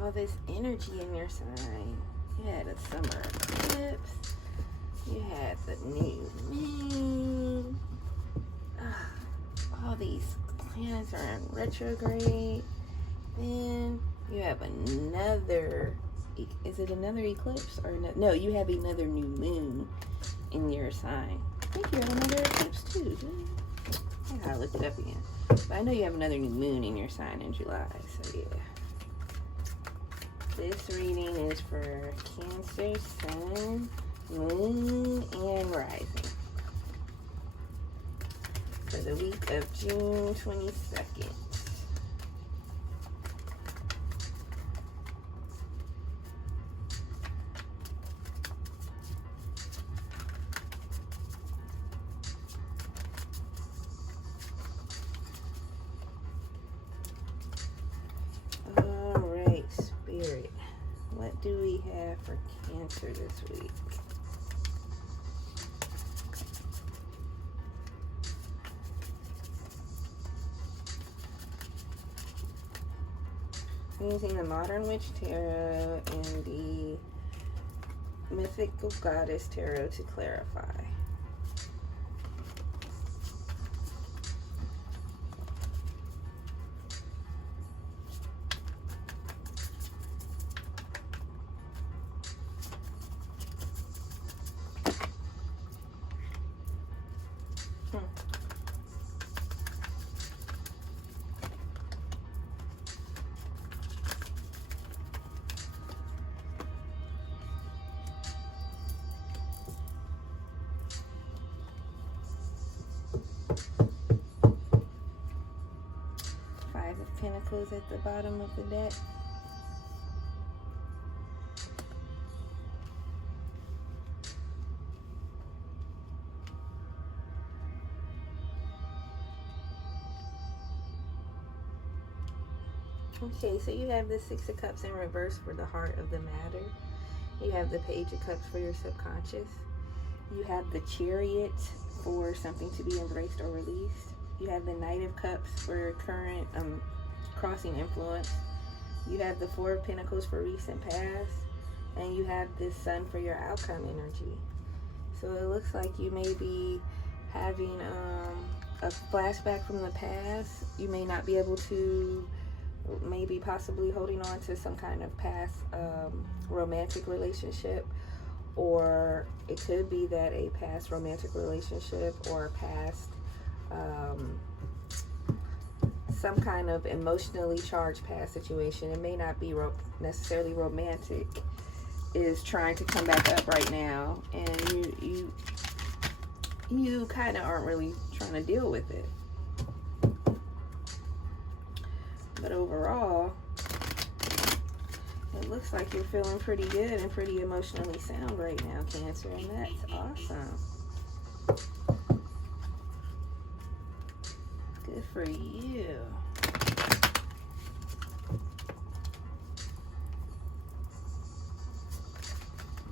all this energy in your sign. You had a summer eclipse. You had the new moon. All these planets are in retrograde. Then you have another, is it another eclipse or no? You have another new moon in your sign. I think you have another eclipse too. I gotta look it up again. But I know you have another new moon in your sign in July. So yeah. This reading is for Cancer, Sun, Moon, and Rising. For the week of June 22nd. Alright, Spirit. What do we have for Cancer this week? Using the Modern Witch Tarot and the Mythical Goddess Tarot to clarify. Five of Pentacles at the bottom of the deck. Okay, so you have the Six of Cups in reverse for the heart of the matter. You have the Page of Cups for your subconscious. You have the Chariot for something to be embraced or released. You have the Knight of Cups for current crossing influence. You have the Four of Pentacles for recent past. And you have this Sun for your outcome energy. So it looks like you may be having a flashback from the past. You may not be able to, maybe possibly holding on to some kind of past romantic relationship. Or it could be that a past romantic relationship or past some kind of emotionally charged past situation, it may not be necessarily romantic, is trying to come back up right now, and you kind of aren't really trying to deal with it. But overall, it looks like you're feeling pretty good and pretty emotionally sound right now, Cancer, and that's awesome. Good for you.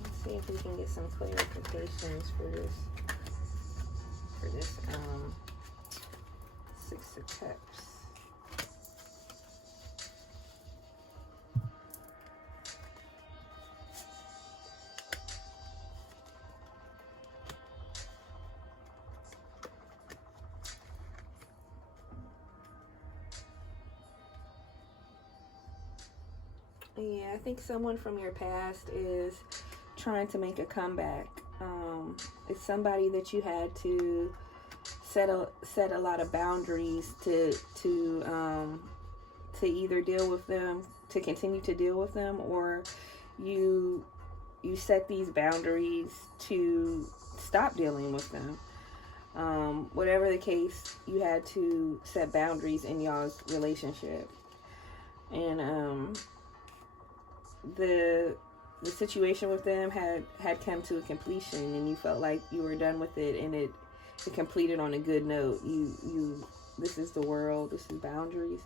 Let's see if we can get some clarifications for this Six of Cups. Yeah, I think someone from your past is trying to make a comeback. It's somebody that you had to set a lot of boundaries to either deal with them, to continue to deal with them, or you set these boundaries to stop dealing with them. Whatever the case, you had to set boundaries in y'all's relationship. And the situation with them had come to a completion, and you felt like you were done with it, and it completed on a good note. You this is the world, this is boundaries.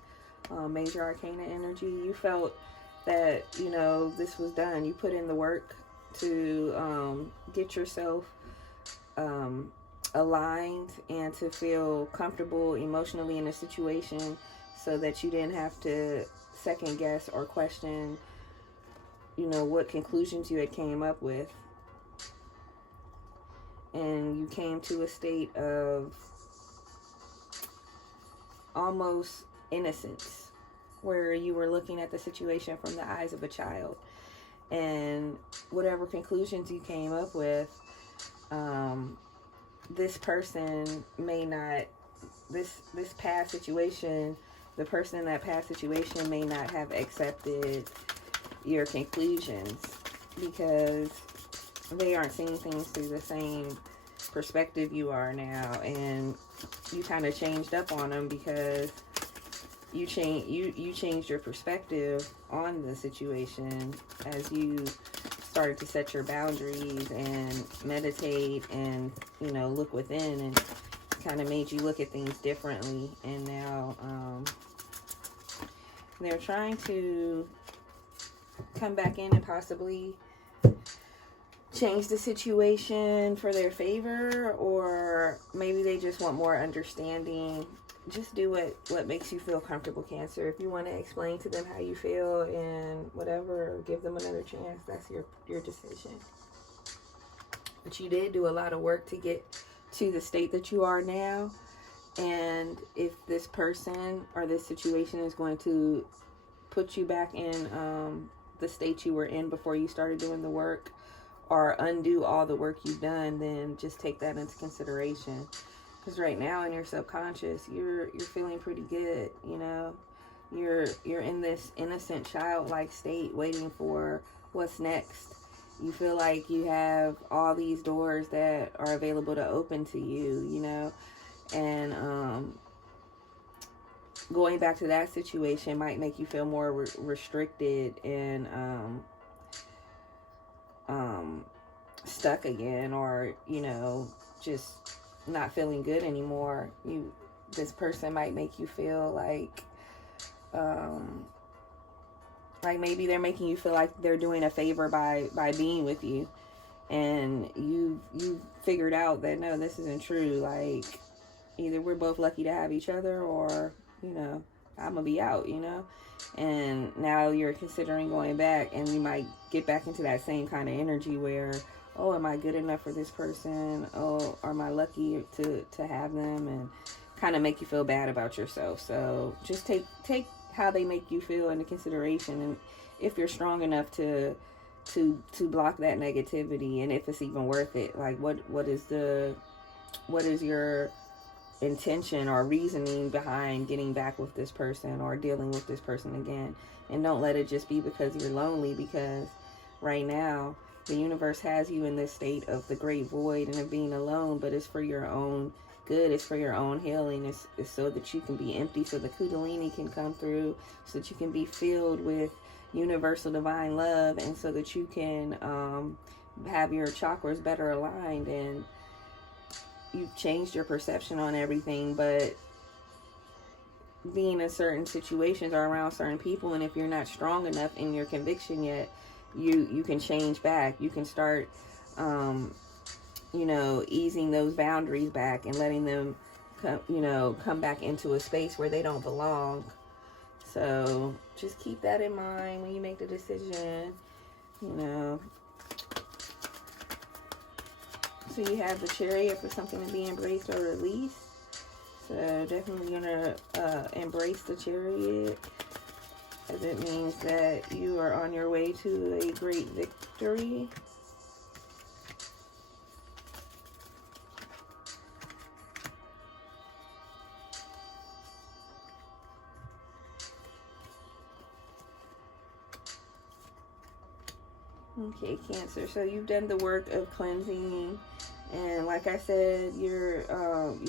Major Arcana energy, you felt that, you know, this was done. You put in the work to get yourself aligned and to feel comfortable emotionally in a situation, so that you didn't have to second guess or question, you know, what conclusions you had came up with. And you came to a state of almost innocence, where you were looking at the situation from the eyes of a child. And whatever conclusions you came up with, this person may not, this past situation, the person in that past situation may not have accepted your conclusions, because they aren't seeing things through the same perspective you are now, and you kind of changed up on them because you changed your perspective on the situation as you started to set your boundaries and meditate and, you know, look within, and kind of made you look at things differently. And now they're trying to come back in and possibly change the situation for their favor, or maybe they just want more understanding. Just do what makes you feel comfortable, Cancer. If you want to explain to them how you feel and whatever, or give them another chance, that's your decision. But you did do a lot of work to get to the state that you are now. And if this person or this situation is going to put you back in the state you were in before you started doing the work, or undo all the work you've done, then just take that into consideration. Because right now in your subconscious, you're feeling pretty good, you know. You're in this innocent, childlike state, waiting for what's next. You feel like you have all these doors that are available to open to you, you know. And going back to that situation might make you feel more restricted and stuck again, or, you know, just not feeling good anymore. This person might make you feel like maybe they're making you feel like they're doing a favor by being with you, and you figured out that no, this isn't true. Like, either we're both lucky to have each other, or, you know, I'm gonna be out, you know. And now you're considering going back, and you might get back into that same kind of energy where, oh, am I good enough for this person? Oh, am I lucky to have them? And kind of make you feel bad about yourself. So just take how they make you feel into consideration, and if you're strong enough to block that negativity, and if it's even worth it. Like, what is your intention or reasoning behind getting back with this person or dealing with this person again? And don't let it just be because you're lonely, because right now the universe has you in this state of the great void and of being alone, but it's for your own good. It's for your own healing. It's so that you can be empty, so the Kundalini can come through, so that you can be filled with universal divine love, and so that you can have your chakras better aligned, and you've changed your perception on everything. But being in certain situations or around certain people, and if you're not strong enough in your conviction yet, you can change back. You can start you know, easing those boundaries back and letting them come back into a space where they don't belong. So just keep that in mind when you make the decision, you know. So you have the Chariot for something to be embraced or released. So definitely gonna embrace the Chariot, as it means that you are on your way to a great victory. Okay, Cancer. So you've done the work of cleansing, and like I said, you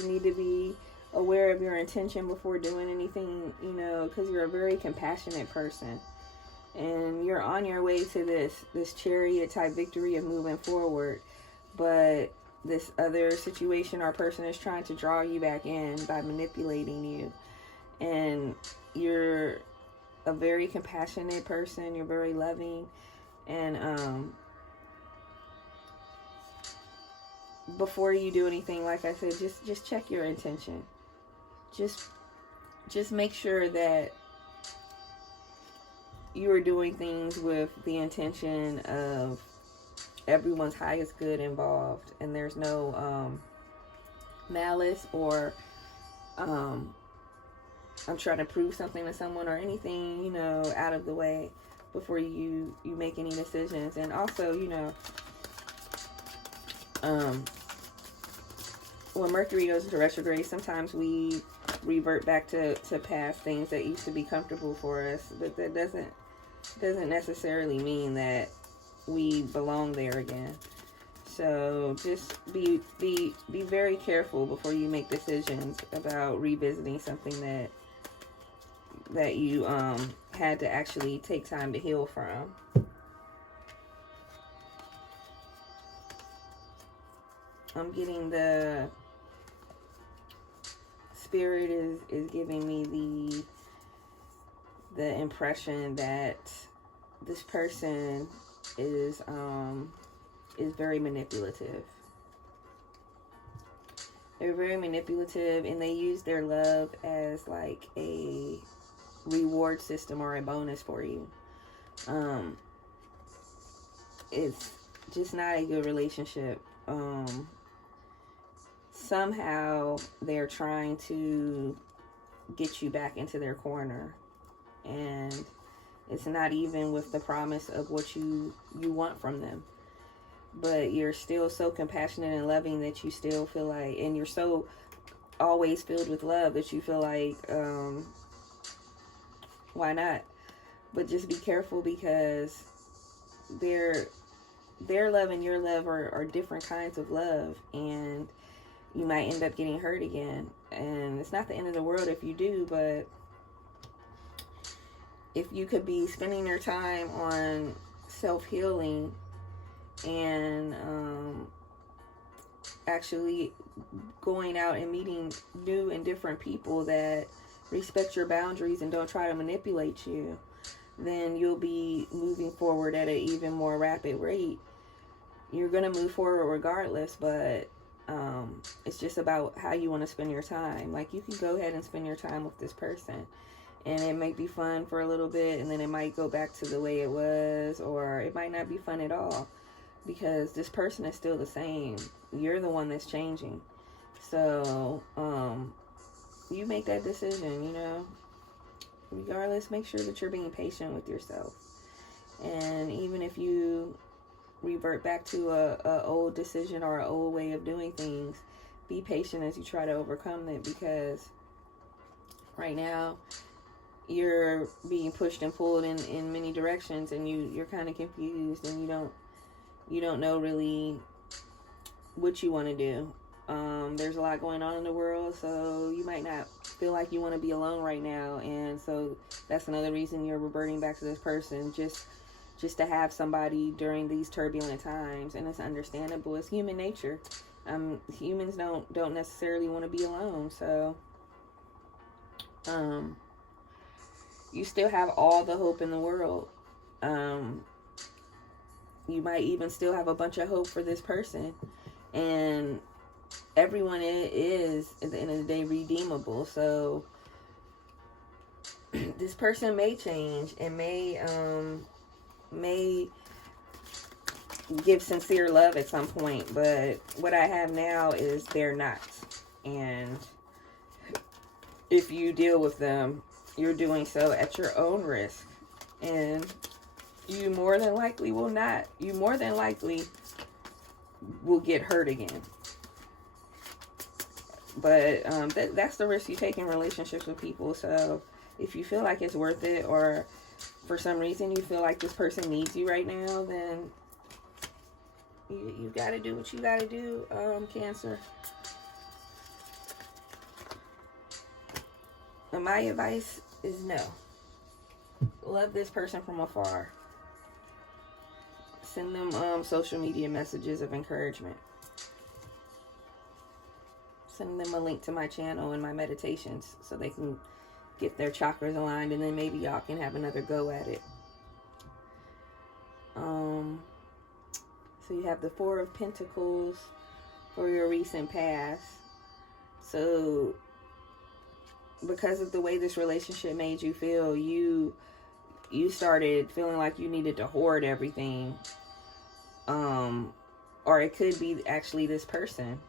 need to be aware of your intention before doing anything, you know, because you're a very compassionate person, and you're on your way to this Chariot type victory of moving forward. But this other situation or person is trying to draw you back in by manipulating you, and you're a very compassionate person. You're very loving. And before you do anything, like I said, just check your intention. Just make sure that you are doing things with the intention of everyone's highest good involved, and there's no malice or I'm trying to prove something to someone or anything, you know, out of the way before you make any decisions. And also, you know, when Mercury goes into retrograde, sometimes we revert back to past things that used to be comfortable for us, but that doesn't necessarily mean that we belong there again. So just be very careful before you make decisions about revisiting something that you had to actually take time to heal from. I'm getting the spirit is giving me the impression that this person is very manipulative. They're very manipulative, and they use their love as like a reward system or a bonus for you. It's just not a good relationship. Somehow they're trying to get you back into their corner, and it's not even with the promise of what you want from them, but you're still so compassionate and loving that you still feel like, and you're so always filled with love that you feel like, why not? But just be careful, because their love and your love are different kinds of love, and you might end up getting hurt again. And it's not the end of the world if you do, but if you could be spending your time on self-healing and actually going out and meeting new and different people that respect your boundaries and don't try to manipulate you, then you'll be moving forward at an even more rapid rate. You're going to move forward regardless, but it's just about how you want to spend your time. Like, you can go ahead and spend your time with this person, and it might be fun for a little bit, and then it might go back to the way it was, or it might not be fun at all, because this person is still the same. You're the one that's changing. So you make that decision, you know. Regardless, make sure that you're being patient with yourself. And even if you revert back to a old decision or an old way of doing things, be patient as you try to overcome it, because right now you're being pushed and pulled in many directions, and you're kind of confused, and you don't know really what you want to do. There's a lot going on in the world, so you might not feel like you want to be alone right now, and so that's another reason you're reverting back to this person, just to have somebody during these turbulent times. And it's understandable. It's human nature. Humans don't necessarily want to be alone, so you still have all the hope in the world. You might even still have a bunch of hope for this person, and everyone is at the end of the day redeemable. So this person may change and may give sincere love at some point, but what I have now is they're not. And if you deal with them, you're doing so at your own risk, and you more than likely will not. You more than likely will get hurt again. But that's the risk you take in relationships with people. So if you feel like it's worth it, or for some reason you feel like this person needs you right now, then you got to do what you got to do, Cancer. And my advice is no. Love this person from afar. Send them social media messages of encouragement. Send them a link to my channel and my meditations so they can get their chakras aligned, and then maybe y'all can have another go at it. So you have the Four of Pentacles for your recent past. So because of the way this relationship made you feel, you you started feeling like you needed to hoard everything. Or it could be actually this person.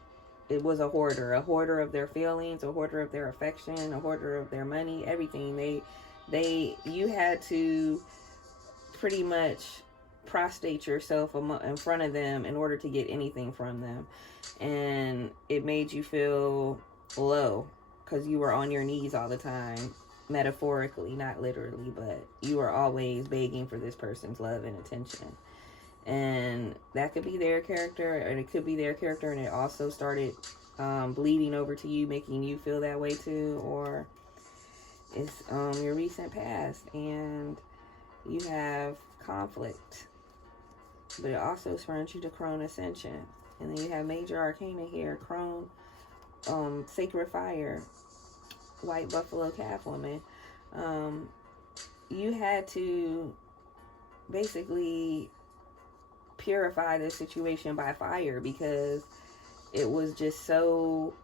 It was a hoarder of their feelings, a hoarder of their affection, a hoarder of their money, everything. You had to pretty much prostrate yourself in front of them in order to get anything from them. And it made you feel low because you were on your knees all the time, metaphorically, not literally, but you were always begging for this person's love and attention. And that could be their character, and it could be their character, and it also started bleeding over to you, making you feel that way too, or it's your recent past, and you have conflict. But it also turns you to Crone Ascension. And then you have Major Arcana here, Crone, Sacred Fire, White Buffalo Calf Woman. You had to basically purify the situation by fire because it was just so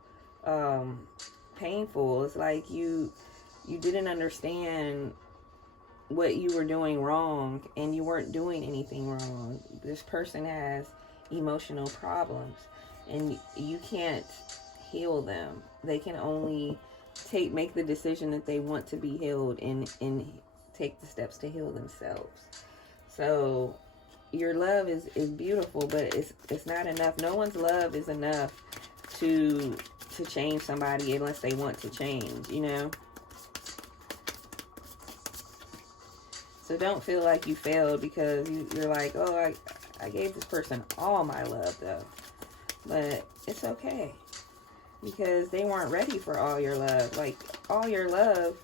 painful. It's like you didn't understand what you were doing wrong, and you weren't doing anything wrong. This person has emotional problems, and you can't heal them. They can only make the decision that they want to be healed and take the steps to heal themselves. So your love is beautiful, but it's not enough. No one's love is enough to change somebody unless they want to change, you know? So don't feel like you failed because you're like, oh, I gave this person all my love, though. But it's okay because they weren't ready for all your love. Like, all your love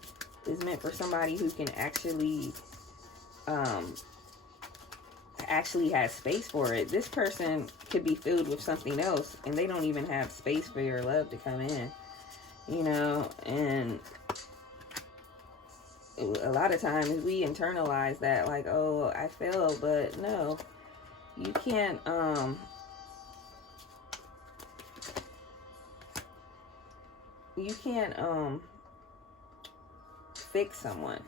is meant for somebody who can actually has space for it. This person could be filled with something else, and they don't even have space for your love to come in, you know? And a lot of times we internalize that, like, oh, I failed, but no, you can't fix someone.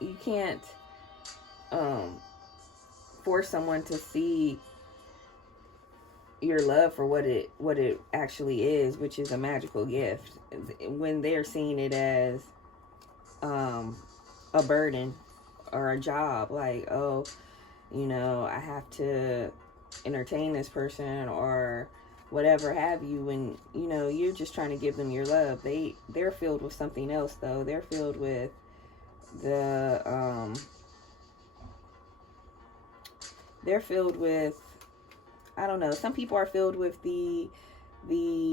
You can't force someone to see your love for what it actually is, which is a magical gift, when they're seeing it as a burden or a job. Like, oh, you know, I have to entertain this person or whatever have you, when, you know, you're just trying to give them your love. They're filled with something else, though. They're filled with I don't know, some people are filled with the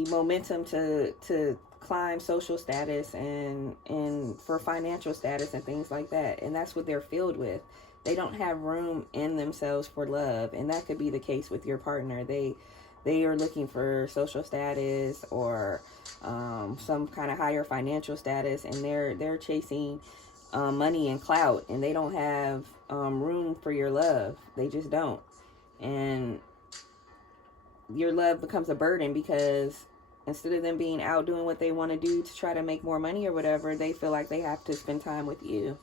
momentum to climb social status and for financial status and things like that, and that's what they're filled with. They don't have room in themselves for love, and that could be the case with your partner. They are looking for social status or some kind of higher financial status, and they're chasing money and clout, and they don't have room for your love. They just don't. And your love becomes a burden because instead of them being out doing what they want to do to try to make more money or whatever, they feel like they have to spend time with you.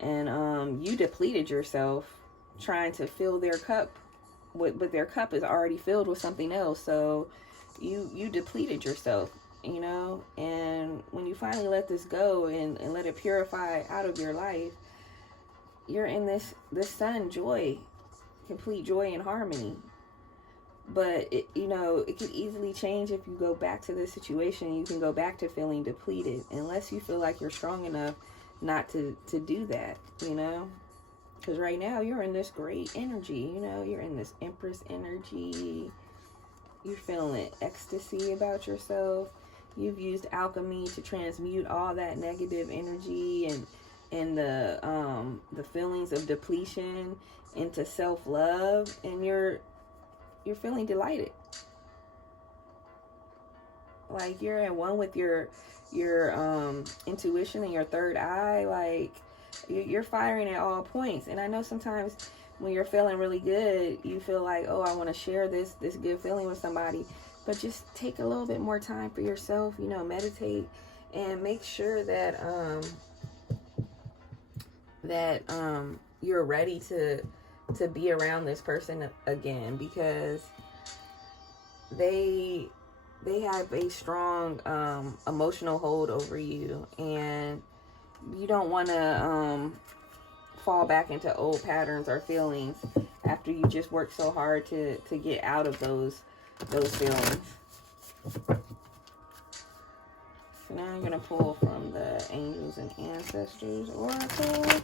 And you depleted yourself trying to fill their cup, but their cup is already filled with something else. So you depleted yourself, you know. And when you finally let this go and let it purify out of your life, you're in this sun joy, complete joy and harmony. But it, you know, it could easily change if you go back to this situation. You can go back to feeling depleted unless you feel like you're strong enough not to do that, you know. Because right now you're in this great energy, you know. You're in this Empress energy. You're feeling ecstasy about yourself. You've used alchemy to transmute all that negative energy and the feelings of depletion into self-love, and you're feeling delighted. Like, you're at one with your intuition and your third eye. Like, you're firing at all points. And I know sometimes when you're feeling really good, you feel like, oh, I want to share this good feeling with somebody. But just take a little bit more time for yourself, you know, meditate and make sure that you're ready to be around this person again, because they have a strong emotional hold over you, and you don't want to fall back into old patterns or feelings after you just work so hard to get out of those feelings. So now I'm going to pull from the Angels and Ancestors Oracle.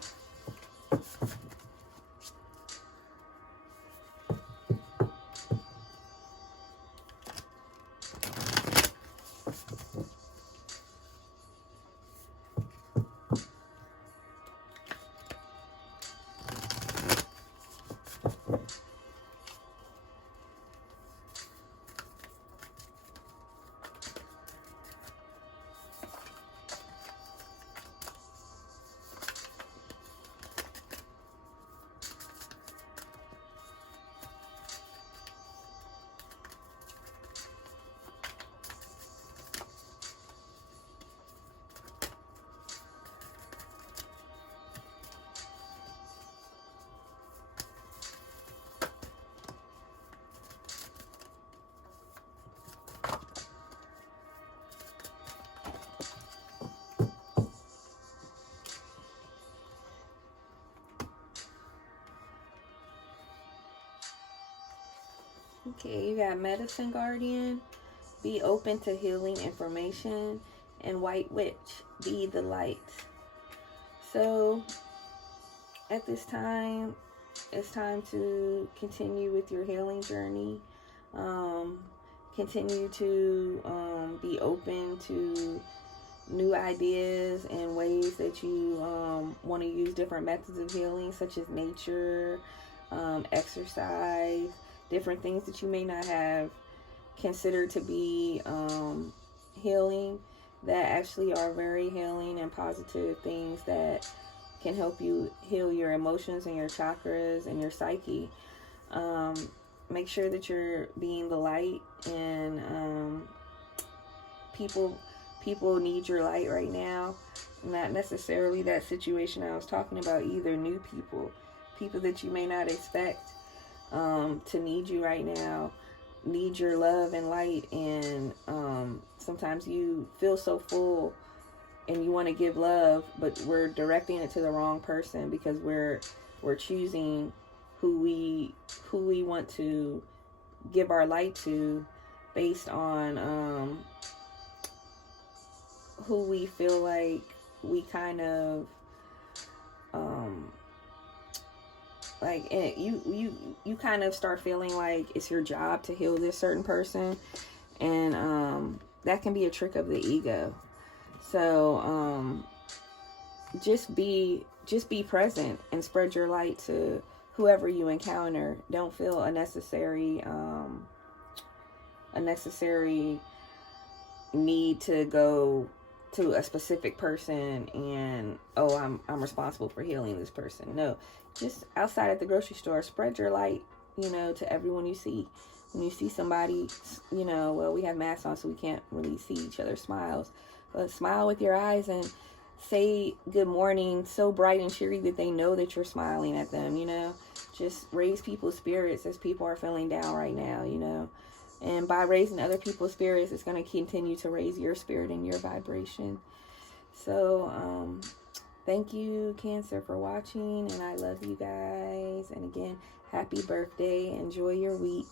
Okay, you got Medicine Guardian, be open to healing information, and White Witch, be the light. So at this time, it's time to continue with your healing journey. Continue to be open to new ideas and ways that you want to use different methods of healing, such as nature, exercise, different things that you may not have considered to be healing, that actually are very healing and positive things that can help you heal your emotions and your chakras and your psyche. Make sure that you're being the light, and people need your light right now. Not necessarily that situation I was talking about either. New people that you may not expect to need you right now, need your love and light. And sometimes you feel so full and you want to give love, but we're directing it to the wrong person, because we're choosing who we want to give our light to based on who we feel like we kind of like you kind of start feeling like it's your job to heal this certain person, and that can be a trick of the ego. So just be present and spread your light to whoever you encounter. Don't feel unnecessary need to go to a specific person and, oh, I'm responsible for healing this person. No, just outside at the grocery store, spread your light, to everyone you see. When you see somebody, well, we have masks on, so we can't really see each other's smiles, but smile with your eyes and say good morning so bright and cheery that they know that you're smiling at them. Just raise people's spirits as people are feeling down right now. And by raising other people's spirits, it's going to continue to raise your spirit and your vibration. So thank you, Cancer, for watching, and I love you guys. And again, happy birthday. Enjoy your week.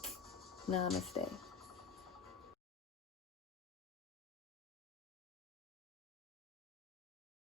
Namaste.